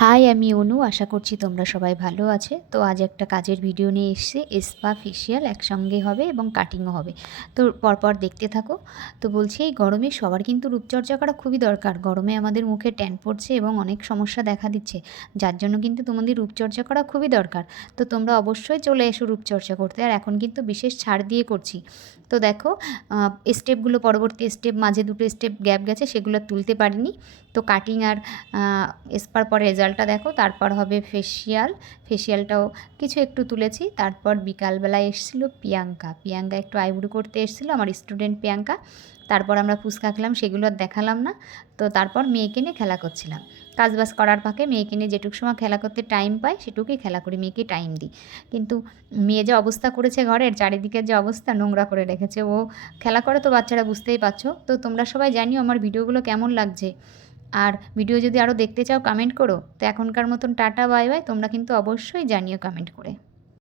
High, আমি অনু। আশা করছি তোমরা সবাই ভালো আছে। তো আজ একটা কাজের ভিডিও নিয়ে এসেছি। স্পা ফেসিয়াল একসঙ্গে হবে এবং কাটিংও হবে। তো পরপর দেখতে থাকো। তো বলছি, এই গরমে সবার কিন্তু রূপচর্চা করা খুবই দরকার। গরমে আমাদের মুখে ট্যান পড়ছে এবং অনেক সমস্যা দেখা দিচ্ছে, যার জন্য কিন্তু তোমাদের রূপচর্চা করা খুবই দরকার। তো তোমরা অবশ্যই চলে এসো রূপচর্চা করতে। আর এখন কিন্তু বিশেষ ছাড় দিয়ে করছি। তো দেখো, স্টেপগুলো, পরবর্তী স্টেপ, মাঝে দুটো স্টেপ গ্যাপ গেছে, সেগুলো তুলতে পারিনি। তো কাটিং আর স্পার পরে রেজাল্টটা দেখো। তারপর হবে ফেসিয়ালটাও কিছু একটু তুলেছি। তারপর বিকালবেলায় এসেছিলো প্রিয়াঙ্কা একটু আইব্রো করতে এসেছিলো, আমার স্টুডেন্ট প্রিয়াঙ্কা। তারপর আমরা ফুচকা খেলাম, সেগুলো আর দেখালাম না। তো তারপর মেয়েকে নিয়ে খেলা করছিলাম। কাজবাজ করার ফাঁকে মেয়েকে নিয়ে যেটুকু সময় খেলা করতে টাইম পাই সেটুকুই খেলা করি, মেয়েকে টাইম দিই। কিন্তু মেয়ে যে অবস্থা করেছে, ঘরের চারিদিকের যে অবস্থা, নোংরা করে রেখেছে। ও খেলা করে তো বাচ্চারা, বুঝতেই পারছো। তো তোমরা সবাই জানিও আমার ভিডিওগুলো কেমন লাগছে। আর ভিডিও যদি আরও দেখতে চাও কমেন্ট করো। তো এখনকার মতন টাটা, বাই বাই। তোমরা কিন্তু অবশ্যই জানিও কমেন্ট করে।